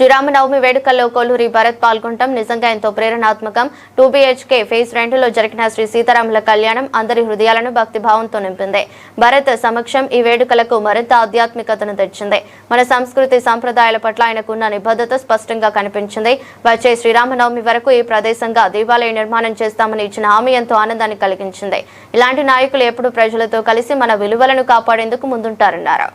శ్రీరామనవమి వేడుకల్లో కొల్లూరి భరత్ పాల్గొనడం నిజంగా ఎంతో ప్రేరణాత్మకం. 2BHK ఫేజ్ 2లో జరిగిన శ్రీ సీతారాముల కళ్యాణం అందరి హృదయాలను భక్తిభావంతో నింపింది. భరత్ సమక్షం ఈ వేడుకలకు మరింత ఆధ్యాత్మికతను తెచ్చింది. మన సంస్కృతి సంప్రదాయాల పట్ల ఆయనకున్న నిబద్ధత స్పష్టంగా కనిపించింది. వచ్చే శ్రీరామనవమి వరకు ఈ ప్రదేశంగా దేవాలయ నిర్మాణం చేస్తామని ఇచ్చిన హామీ ఎంతో ఆనందాన్ని కలిగించింది. ఇలాంటి నాయకులు ఎప్పుడూ ప్రజలతో కలిసి మన విలువలను కాపాడేందుకు ముందుంటారన్నారు.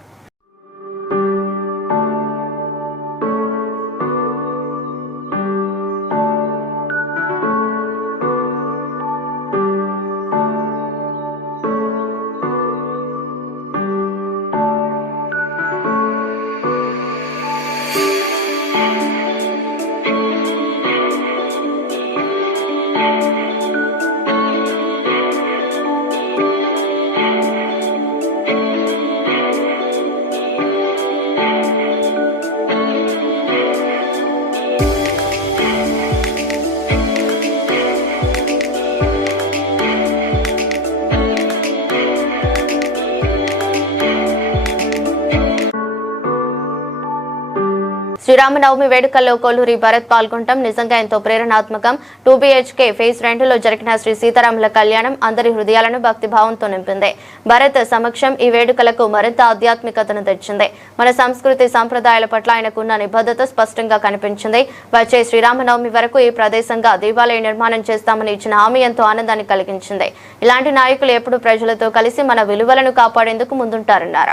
శ్రీరామనవమి వేడుకల్లో కొల్లూరి భరత్ పాల్గొనడం నిజంగా ఎంతో ప్రేరణాత్మకం. 2BHK ఫేజ్ 2లో జరిగిన శ్రీ సీతారాముల కళ్యాణం అందరి హృదయాలను భక్తిభావంతో నింపింది. భరత్ సమక్షం ఈ వేడుకలకు మరింత ఆధ్యాత్మికతను తెచ్చింది. మన సంస్కృతి సంప్రదాయాల పట్ల ఆయనకున్న నిబద్ధత స్పష్టంగా కనిపించింది. వచ్చే శ్రీరామనవమి వరకు ఈ ప్రదేశంగా దేవాలయ నిర్మాణం చేస్తామని ఇచ్చిన హామీ ఎంతో ఆనందాన్ని కలిగించింది. ఇలాంటి నాయకులు ఎప్పుడూ ప్రజలతో కలిసి మన విలువలను కాపాడేందుకు ముందుంటారన్నారు.